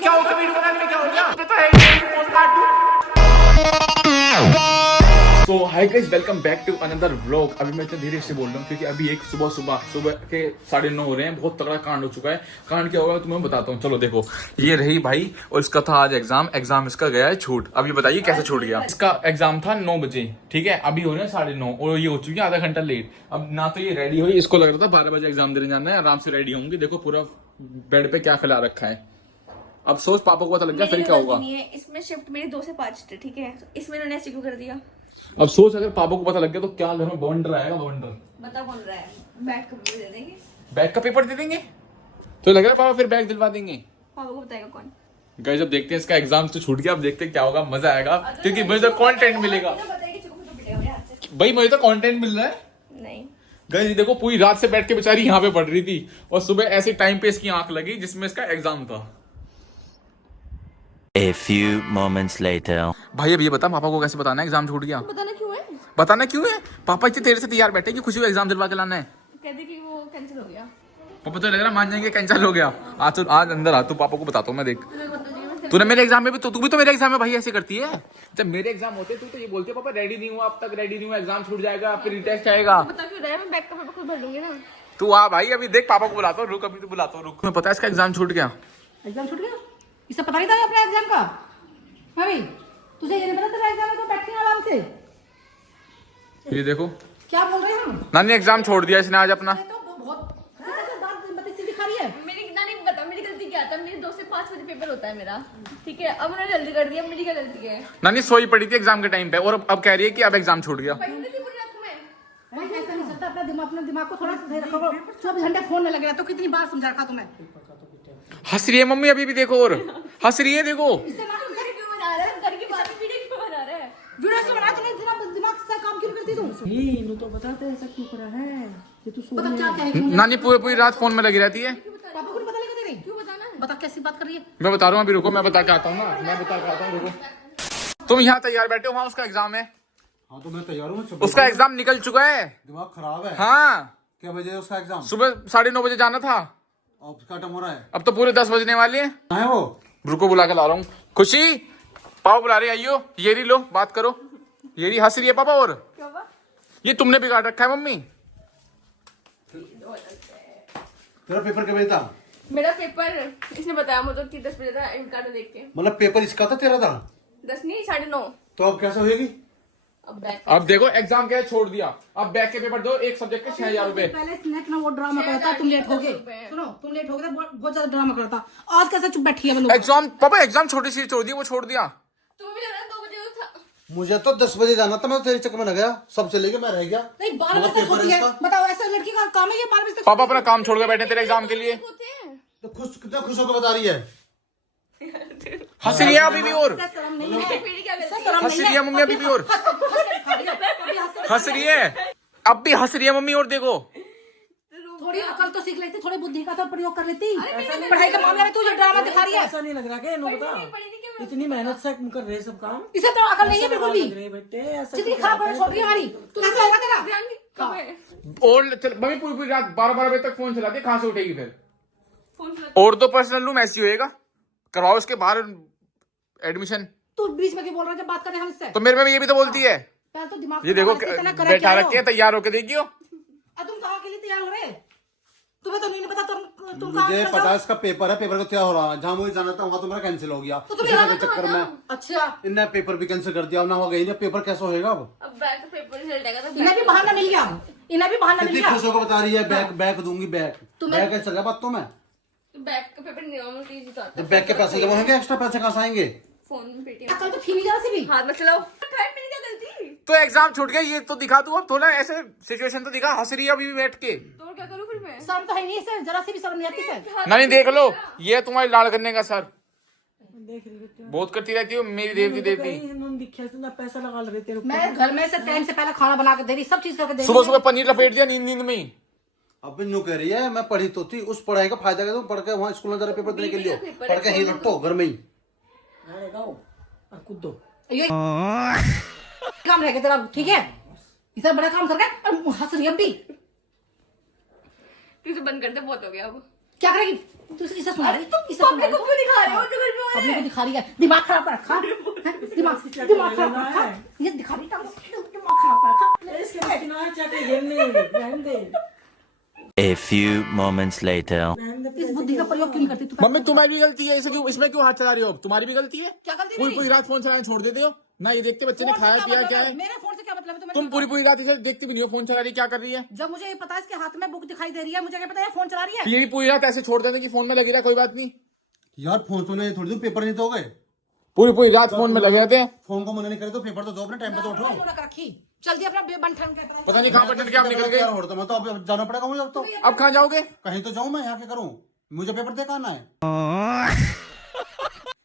क्या हो गया वीडियो बनाने में, क्या हो गया? तो है ही फोन काट दूं। तो hi guys, welcome back to another vlog. अभी मैं इतने धीरे से बोल रहा हूँ क्योंकि अभी एक सुबह के 9:30 हो रहे हैं। बहुत तगड़ा कांड हो चुका है। कांड क्या होगा तुम्हें बताता हूँ। चलो देखो, ये रही भाई और इसका था आज एग्जाम इसका गया है छूट। अब ये बताइए कैसे छूट गया। इसका एग्जाम था 9 बजे, ठीक है, अभी हो रहे हैं 9:30 और ये हो चुकी है आधा घंटा लेट। अब ना तो ये रेडी हुई, इसको लग रहा था 12 बजे एग्जाम देने जाना है, आराम से रेडी होंगी। देखो पूरा बेड पे क्या फैला रखा है। अब सोच पापा को पता लग गया फिर क्या होगा। इसमें शिफ्ट मेरी 2 से 5 थी, ठीक है, इसमें इन्होंने ऐसे क्यों कर दिया। अब सोच अगर पापा को पता लग गया तो क्या घर में बवंडर आएगा, बवंडर। बता कौन रहा है। बैग का पेपर दे देंगे। बैग का पेपर दे देंगे तो लग रहा है पापा फिर बैग दिलवा देंगे। पापा को बताएगा कौन। गाइस अब देखते हैं, इसका एग्जाम तो छूट गया, अब देखते हैं क्या होगा, मजा आएगा क्योंकि मुझे तो कंटेंट मिलेगा भाई, मुझे तो कंटेंट मिल रहा है। नहीं गाइस देखो, पूरी रात से बैठ के बेचारी यहाँ पे पढ़ रही थी और सुबह ऐसे टाइम पे इसकी आंख लगी जिसमें इसका एग्जाम था। A few moments later. भाई अब ये बता पापा को कैसे बताना है एग्जाम छूट गया। बताना क्यों है। बताना क्यों है? पापा इतने देर से तैयार बैठे कि खुशी को एग्जाम दिलवा के लाना है। कहते कि वो कैंसिल हो गया। पापा तो लग रहा मान जाएंगे कैंसिल हो गया। आज अंदर आ, तू पापा को बताता हूँ मैं। देख तूने मेरे एग्जाम में भी, तू भी तो मेरे एग्जाम में भाई ऐसे करती है। जब मेरे एग्जाम होते तू तो ये बोलती है पापा रेडी नहीं हुआ, अब तक रेडी नहीं हुआ, एग्जाम छूट जाएगा, फिर टेस्ट आएगा। बता क्यों रहा है, मैं बैग का पेपर खुद भर लूंगी ना। तू आ भाई, अभी देख पापा को बुलाता हूँ, रुक अभी तो बुलाता हूँ, रुक। तुम्हें पता है इसका एग्जाम छूट गया। एग्जाम छूट गया? इसे पता नहीं था अपने एग्जाम का? भाभी तुझे ये नहीं पता तेरा एग्जाम है तो बैठती है आराम से। ये देखो क्या बोल रहे हैं हम? नानी एग्जाम छोड़ दिया इसने आज अपना। तो बहुत बदतमीजी दिखा रही है। मेरी नानी को बता मेरी गलती क्या था। मेरे 2 से 5 बजे पेपर होता है मेरा, ठीक है, अब उन्होंने जल्दी कर दिया, मेरी क्या गलती है। नानी सोई पड़ी थी एग्जाम के टाइम पे और अब कह रही है कि अब एग्जाम छूट गया। पढ़ी नहीं थी पूरी रात में। भाई ऐसा नहीं चलता, अपने दिमाग को थोड़ा सही रखो। 24 घंटे फोन में लगे रहते हो, कितनी बार समझा रखा तुम्हें। हंस रही है मम्मी अभी भी, देखो और हंस रही है, देखो। इससे ना क्यों बना रहा है घर की बात, वीडियो क्यों बना रहा है। वीडियो से बना, तुम्हें इतना दिमाग से काम क्यों करती तुम? इन्हों तो बताते ऐसा क्यों करा है ये तो सो पता क्या है? नानी पूरी रात फोन में लगी रहती है। पापा को नहीं पता लगा तेरे? क्यों बताना है। बता कैसी बात कर रही है। मैं बता रहा हूँ, अभी रुको, मैं बता के आता हूँ ना, मैं बता के आता हूँ, रुको। तुम यहाँ तैयार बैठे हो, वहाँ उसका एग्जाम है। हाँ तो मैं तैयार हूँ। उसका एग्जाम निकल चुका है। दिमाग खराब है। हाँ, क्या बजे है उसका एग्जाम? सुबह 9:30 बजे जाना था, अब क्या टाइम हो रहा है? अब तो पूरे 10 बजने वाले हैं। कहाँ है वो? रुको बुला के ला रहा हूँ। खुशी पापा बुला रहे, आइयो। ये रही, लो बात करो। ये रही, हंस रही है पापा। और क्या हुआ? ये तुमने बिगाड़ रखा है मम्मी। तेरा पेपर कब था? मेरा पेपर इसने बताया मुझे कि 10 बजे था, इनका देख के। मतलब पेपर इसका था, तेरा था? 10 नहीं 9:30। तो अब कैसे होगी? अब बैग अब देखो एग्जाम क्या है, छोड़ दिया। अब बैक के पेपर दो, एक सब्जेक्ट के 6,000 रुपए। पहले स्नैक ना वो ड्रामा करता, तुम लेट हो गए। सुनो, तुम लेट हो गए, बहुत ज्यादा ड्रामा करता। आज कैसे चुप बैठी है बंदूक? एग्जाम पापा, एग्जाम छोटी सी छोड़ दी, वो छोड़ दिया। तुम्हें भी लग रहा है 2 बजे था। मुझे तो 10 बजे जाना था, मैं तो तेरे चक्कर में लग गया, सबसे लेके मैं रह गया। नहीं 12 बजे तक पेपर होती है। इसका? बताओ ऐसा लड़की का काम है ये 12 बजे तक? पापा अपना काम छोड़ के बैठे तेरे एग्जाम के लिए। होते हैं तो खुश, कितना खुश होकर बता रही है? हंस रही है अभी भी और शर्म नहीं है। मेरी क्या गलती है। शर्म हंस नहीं रही है मम्मी अभी भी और हंस रही है, अब भी हंस रही है मम्मी। और देखो थोड़ी अकल तो सीख लेती, थोड़ी बुद्धि का तो प्रयोग कर लेती। पढ़ाई के मामले में तू जो ड्रामा दिखा रही है, ऐसा नहीं लग रहा क्या इन्हों बता इतनी मेहनत से कर रहे सब काम इसे तो अकल नहीं है बिल्कुल भी। लग रहे बेटे ऐसा जितनी खराब पढ़ाई छोड़ रही है हमारी, तू कैसे होगा तेरा? ध्यान नहीं, कब है और मम्मी पूरी रात 12 बजे तक फोन चलाती है, कहाँ से उठेगी फिर? फोन से। और तो पर्सनल रूम ऐसी होएगा, करवाओ उसके बाहर एडमिशन। तू बीच में क्यों बोल रहा है जब बात कर रहे हैं हमसे? तो मेरे में ये भी तो बोलती है। पहले तो दिमाग ये देखो इतना करे बैठा क्या रखे है, तैयार होके देखियो। अब तुम कहाँ के लिए तैयार हो रहे? तुम्हें तो नहीं पता तुम कहाँ मुझे निकल पता जाओ? है इसका पेपर है, पेपर को क्या हो रहा है, जहाँ मुझे जाना था वहाँ तुम्हारा कैंसिल हो गया। तो तुम्हें इसी जाना के चक्कर में अच्छा, इनने पेपर भी कैंसिल कर दिया, ना हो गई ना पेपर, कैसे होएगा अब? अब बैग का पेपर रिजल्ट आएगा तो इन्हें भी बहाना मिल गया, इन्हें भी बहाना मिल कितनी गया। खुश होकर बता रही है, बैग दूंगी, बैग कैसे चल गया बात तो मैं? बैग का पेपर नॉर्मल चीज था। जब बैग के पैसे जमा होंगे, एक्स्ट्रा पैसे कहाँ से आएंगे? फोन में पेटीएम अकल तो थी नहीं जरा सी भी। हाथ में चलाओ। खैर मेरी क्या गलती। तो एग्जाम छूट गया, ये तो दिखा तू, अब थोड़ा ऐसे सिचुएशन तो दिखा। हंस रही है अभी भी बैठ के। तो और क्या करूं फिर मैं। शर्म तो है नहीं इसे, जरा सी भी शर्म नहीं आती इसे। नानी देख लो, ये तुम्हारी लाड़ करने का सर देख रही बेटे बहुत करती रहती हो, मेरी देवती देवती। इन्होंने दिखा से ना पैसा लगा रहे तेरे ऊपर मैं घर में से टाइम से पहले खाना बना के दे रही, सब चीज करके दे रही। सुबह सुबह पनीर लपेट दिया नींद नींद में ही। अब न्यू कह रही है मैं पढ़ी तो थी, उस पढ़ाई का फायदा क्या? तुम पढ़ के वहाँ स्कूल में जरा पेपर देने के लिए पढ़ के ही लट्टो घर में ही। अरे गाओ और कूदो ये काम रहेगा तेरा, ठीक है? इतना बड़ा काम कर गया और हंस रही है अभी। तुझे बंद कर दे, बहुत हो गया अब। क्या करेगी तू? इसे सुना रही तुम? इसे सुना पब्लिक को क्यों दिखा रहे हो जो घर पे हो रहा पब्लिक को है? दिखा रही है, दिमाग खराब कर रखा है, दिमाग खराब कर रखा, ये दिखा रही है, दिमाग खराब कर रखा। इसके बाद ना चाटे गिरने रहने दे। A few moments later. इस बुद्धि का प्रयोग क्यों नहीं करती तू? मम्मी तुम्हारी भी गलती है, इसमें क्यों हाथ चला रही हो? तुम्हारी भी गलती है। क्या गलती पूरी मेरी? पूरी रात फोन चलाना छोड़ देते हो ना, ये देखते बच्चे ने फोन से खाया पिया मतलब क्या है? है। मेरे फोन से क्या मतलब है तुम्हें? तुम पूरी पूरी रात इसे देखती भी नहीं हो, फोन चला रही है, क्या कर रही है? जब मुझे ये पता है इसके हाथ में बुक दिखाई दे रही है, मुझे क्या पता है फोन चला रही है? ये भी पूरी रात ऐसे छोड़ देते कि फोन में लगे रहा, कोई बात नहीं। यार फोन सुने थोड़ी देर पेपर नहीं तो हो गए। पूरी पूरी रात फोन में लगे रहते हैं। फोन को मना नहीं करे तो पेपर तो दो अपने टाइम पे तो उठो। रखी जल्दी अपना बंठन के पता नहीं कहाँ बटन के आप निकल गए। मैं तो अब जाना पड़ेगा मुझे। अब तो अब कहाँ जाओगे? कहीं तो जाऊं मैं, यहाँ क्या करूं? मुझे पेपर दे आना है।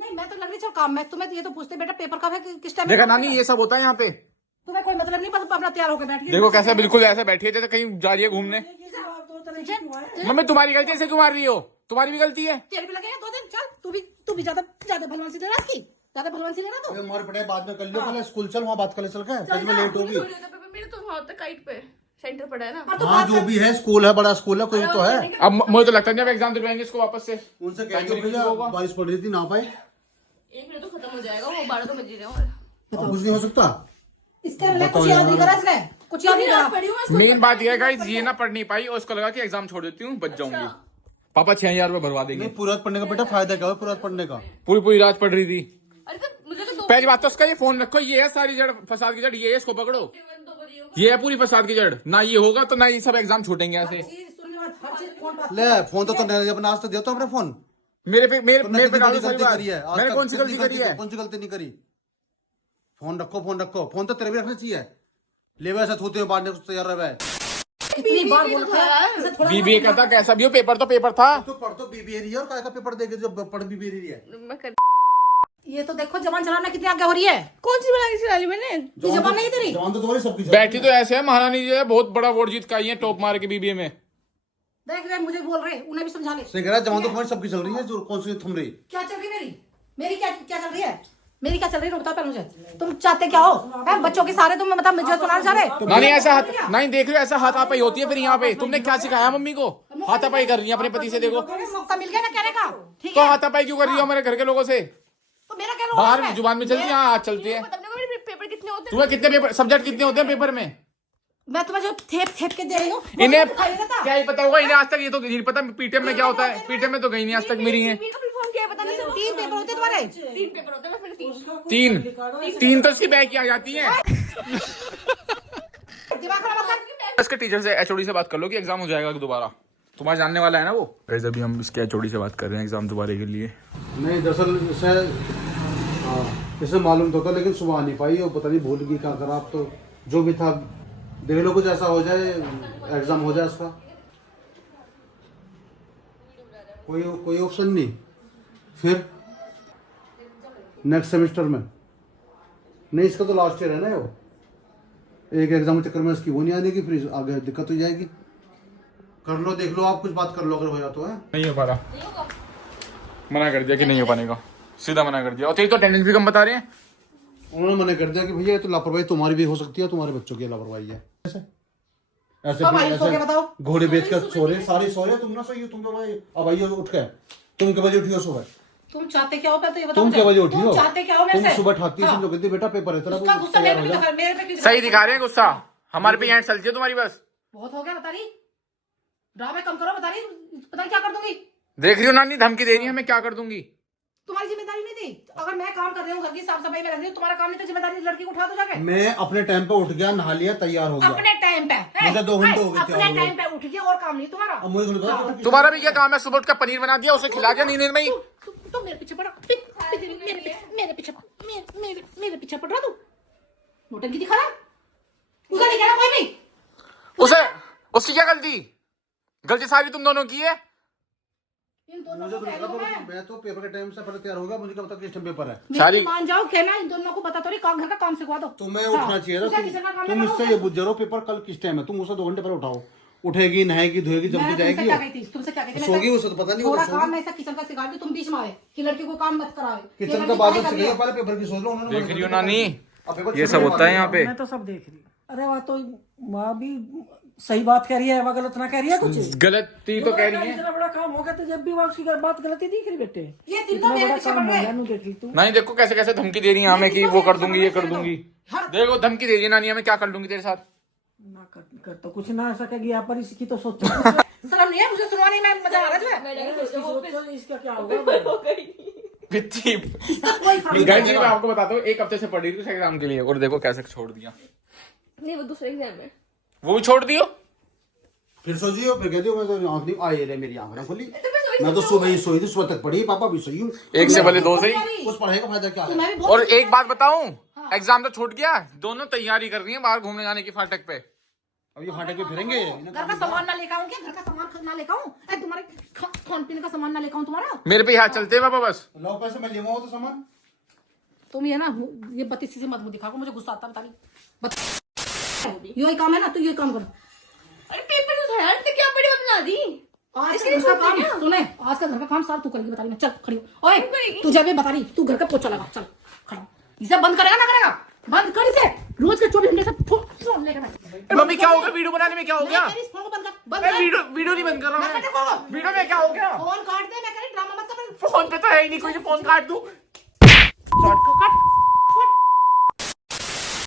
नहीं मैं तो लग रही चल काम में, तुम्हें ये तो पूछते बेटा पेपर कब है, किस टाइम? देखा नानी, ये सब होता है यहाँ पे। तुम्हें कोई मतलब नहीं, बस अपना तैयार होकर बैठ गई। देखो कैसे बिल्कुल ऐसे बैठी है जैसे कहीं जा रही है घूमने। मम्मी तुम्हारी गलती है, इसे क्यों मार रही हो? तुम्हारी भी गलती है। तेरे भी लगेगा 2 दिन। चल तू भी ज्यादा भलवान से ले रहा इसकी, ज्यादा भलवान से ले रहा तू। हमारे पढ़ाई बाद में कर लियो, पहले स्कूल चल, वहाँ बात कर ले चल के, मैं लेट होगी। मेरे तो वहाँ होता काइट पे सेंटर पड़ा है ना। हाँ जो भी है, स्कूल है, बड़ा स्कूल है, कोई तो है। अब मुझे तो लगता नहीं अब एग्जाम दिलवाएंगे इसको वापस से। उनसे कह दो भैया बारिश पड़ रही थी ना पाए, 1 मिनट तो खत्म हो जाएगा, वो 12 तो बज ही रहे हैं। अब कुछ नहीं हो सकता। इसके लिए कुछ याद नहीं करा इसने, कुछ याद नहीं करा। मेन बात यह है गाइस, ये ना पढ़ नहीं पाई और उसको लगा कि एग्जाम छोड़ देती हूँ, बच जाऊंगी। पापा 6000 रुपए भरवा देंगे। नहीं, पूरा रात पढ़ने का बेटा फायदा क्या है? पूरा रात पढ़ने का पूरी पूरी रात पढ़ रही थी। अरे तो मुझे तो पहली बात तो उसका ये फोन रखो, ये है सारी जड़, फसाद की जड़ ये है, इसको पकड़ो। 2 बजे ये है पूरी फसाद की जड़, ना ये होगा तो ना ये सब एग्जाम छूटेंगे ऐसे। हर चीज फोन पर। ले फोन तो अपना आज तो दिया तो अपने फोन। मेरे पे तुमने कितनी डालो बड़ी सारी गलती बात। करी है आज मैंने तक, कौन सी कितनी गलती करी है? कौन सी गलती नहीं करी? फोन रखो, फोन रखो, फोन तो तेरे भी रखना चाहिए। ले वैसे होते हुए बांटने को तैयार रहे। कितनी बार बोल रहा है इसे थोड़ा बीबीए करता कैसा भी हो, पेपर तो पेपर था। तो पढ़ तो बीबीए रही है, और काय का पेपर देके जो पढ़ बीबीए रही है। मैं कर ये तो देखो जबान चलाना कितनी आगे हो रही है। कौन सी बनाई चला ली मैंने? ये जबान नहीं तेरी। जवान तो तुम्हारी सबकी बैठी तो ऐसे है महारानी जी है, बहुत बड़ा वोट जीत के आई है टॉप मार के बीबीए में। देख रहे मुझे बोल रहे, उन्हें भी समझा ले। सही कह रहा है, जवान तो तुम्हारी सबकी चल रही है, जो कौन सी थम रही। क्या चल रही मेरी क्या चल रही है? मेरी क्या चल रही है बताओ पहले मुझे। तुम चाहते क्या हो? हैं बच्चों के सारे तुम मतलब मुझे सुनाना चाह रहे? नानी ऐसा हाथ नहीं देख रहे हो, ऐसा हाथापाई होती है फिर यहाँ पे। तुमने क्या सिखाया मम्मी को? हाथापाई कर रही है अपने पति से, देखो मौका मिल गया ना कहने का, ठीक तो है? हाथापाई क्यों कर रही हो मेरे घर के लोगों से? तो मेरा क्या रोल बाहर है? जुबान में चलती है, यहाँ हाथ चलती है। पता नहीं मेरे पेपर कितने होते हैं। तुम्हें कितने पेपर सब्जेक्ट कितने होते हैं पेपर में? मैं तुम्हें जो थेप के दे रही हूँ इन्हें दिखाई देता था। क्या ही पता होगा इन्हें आज तक, ये तो नहीं पता पीटीएम में क्या होता है। पीटीएम में तो गई नहीं आज तक मेरी है। फॉर्म क्या है पता नहीं चलता। 3 पेपर होते तुम्हारे। 3 पेपर होते हैं, फिर 3 तीन तो इसकी बैग की आ जाती है। दिमाग खराब मत कर। इसके टीचर से एचओडी से बात कर लो कि एग्जाम हो जाएगा दोबारा। तुम्हारा जानने वाला है ना वो। गाइस अभी हम इसके एचओडी से बात कर रहे हैं एग्जाम दोबारा के लिए। नहीं दरअसल इसे मालूम तो था, लेकिन सुबह आ नहीं पाई, और पता नहीं भूल गई क्या करा। अब तो जो भी था देख लो, कुछ ऐसा हो जाए एग्जाम हो जाए उसका। कोई ऑप्शन नहीं फिर नेक्स्ट सेमेस्टर में। नहीं इसका तो लास्ट ईयर है ना, वो एक एग्जाम के चक्कर में इसकी वो नहीं आने की, फिर आगे दिक्कत हो जाएगी। कर लो, देख लो, आप कुछ बात कर लो अगर हो जाए तो। है नहीं हो पा रहा, मना कर दिया कि नहीं हो पाने का, सीधा मना कर दिया। और तेरी तो अटेंडेंस भी कम बता रहे हैं। उन्होंने मना कर दिया कि भैया ये तो लापरवाही तुम्हारी भी हो सकती है, तुम्हारे बच्चों की लापरवाही है। ऐसे अब भाई सो के बताओ। घोड़े बेच कर सो रहे, सारे सो रहे, तुम ना सोइए। तुम तो भाई अब आइए उठ के। तुम के बजे उठी हो सुबह? तुम चाहते क्या हो पहले तो ये बताओ तुम मुझे। के बजे उठी हो? तुम चाहते क्या हो मेरे तुम से? सुबह ठाती हाँ। समझो कहती बेटा पेपर है तेरा, उसका गुस्सा मेरे पे दिखा, मेरे पे क्यों दिखा? सही दिखा रहे हैं गुस्सा, हमारे पे यहाँ चलती है तुम्हारी बस। बहुत हो गया बता रही, ड्रामे कम करो। बता रही पता नहीं क्या कर दूंगी। देख रही हो नानी, धमकी दे रही है, मैं क्या कर दूंगी। तुम्हारी जिम्मेदारी नहीं थी। अगर मैं काम कर रही हूँ, घर की साफ सफाई में रख रही हूँ, तुम्हारा काम नहीं था जिम्मेदारी लड़की को उठा दो जाके। मैं अपने टाइम पे उठ गया, नहा लिया, तैयार हो गया अपने टाइम पे हैं? मुझे 2 घंटे हो गए अपने टाइम पे उठ गया और काम नहीं तुम्हारा। अब मुझे तो बताओ, तुम्हारा भी क्या काम है? सुबह उठ कर पनीर बना दिया, उसे खिला दिया नींद में ही। तुम मेरे पीछे पड़ा, मेरे पीछे पड़ रहा तू। नोटंकी दिखा रहा, उसे नहीं कहना कोई भी। उसे उसकी क्या गलती? गलती सारी तुम दोनों की है। इन दोनों मुझे को तो कह लगा दूं मैं। मैं तो पेपर के टाइम से पहले तैयार होगा, मुझे क्या पता किस टाइम पेपर है। सारी- मेरी मान जाओ कहना, इन दोनों को बता तो नहीं, घर का काम सिखवा दो। तुम्हें उठना चाहिए उसे था, किचन का काम तुम लगाओ। इससे ये बुझ रहो पेपर कल किस टाइम है, तुम उसे 2 घंटे पहले उठाओ। उठेगी, नहाएगी, धोएगी, जल्दी मैं जाएगी। तुमसे क्या कहती थी? सोगी उसे तो पता नहीं, वो थोड़ा तो काम सोगी। मैं ऐसा किचन का सिखा दी, तुम बीच में आए कि लड़की को काम मत करावे। किचन का बाद में सिखाइए, पहले पेपर की सोच लो। उन्होंने देख रही हो नानी, अब पेपर ये सब छूटने होता है वाला यहाँ पे। मैं तो सब देख रही। अरे वह तो वहाँ भी सही बात कह रही है, वह गलत ना कह रही है कुछ। गलती तो कह रही है। इतना बड़ा काम हो गया तो जब भी वह उसकी बात गलती दिख रही बेटे। ये दिन तो इतना मेरे बड़ा पीछे काम पड़ हो रहे गया, हैं। नू देख ली तू। नहीं देखो कैसे कैसे धमकी दे रही है हमें कि वो कर दूंगी, ये कर दूंगी। देखो धमकी दे रही है नानी, मैं क्या कर लूंगी तेरे साथ। ना कर तो कुछ ना सकेगी यहाँ पर, इसकी तो सोचो। शर्म नहीं है मुझे सुनवाने में, मजा आ रहा है तुम्हें? मैंने इसकी वो सोचो इसका क्या होगा। हो गई। पिच्ची। कोई फर्क नहीं गाइस मैं आपको बताता हूँ, एक हफ्ते से पढ़ रही थी उस एग्जाम के लिए और देखो कैसे छोड़ दिया। नहीं वो दूसरे एग्जाम है। वो भी छोड़ दियो। फिर सोचिए, फिर कहती हूँ मैं तो आँख नहीं आई रहे, मेरी आँख ना खुली। तो मैं सोई मैं तो सुबह ही सोई थी, सुबह तक पढ़ी, पापा भी सोई हूँ। एक से भले दो सही। उस पढ़ाई का फायदा क्या है? तुम्हें भी बहुत और एक बात बताऊं, एग्जाम तो छूट गया, दोनों तैयारी कर रही हैं बाहर घूमने जाने की फाटक पे। अब ये फाटक पे फिरेंगे। घर का सामान ना लेकर आऊं क्या? घर का सामान ना लेकर आऊं? अरे तुम्हारे खान पीने का सामान ना लेकर आऊं तुम्हारा? मेरे पे हाथ चलते हैं पापा बस। लो पैसे मैं लेवा हो तो सामान। तुम ये ना ये 32 से मत दिखाओ, मुझे गुस्सा आता है बता। यही काम है ना, तो यही काम करो। अरे पेपर तो था यार, तो क्या बड़ी बात बना दी। आज इसके का लिए घर का छोड़ते काम क्या? सुने, आज का घर का काम साल तू करेगी, बता रही मैं। चल खड़ी हो। ओए करेगी? तुझे भी बता रही, तू घर का पोछा लगा। चल खड़ा हो। इसे बंद करेगा ना करेगा? बंद कर इसे। रोज के 24 घंटे से फोन लेकर बैठ। मम्मी क्या हो गया, वीडियो बनाने में क्या हो गया? मैं कह रही इस फोन को बंद कर, बंद मैं कर। वीडियो नहीं बंद कर रहा मैं हूँ। कहती हूँ, वीडियो में क्या हो गया? फोन काट दे। मैं कह रही ड्रामा मत कर। फोन पे तो है ही नहीं कोई, फोन काट दूं। काट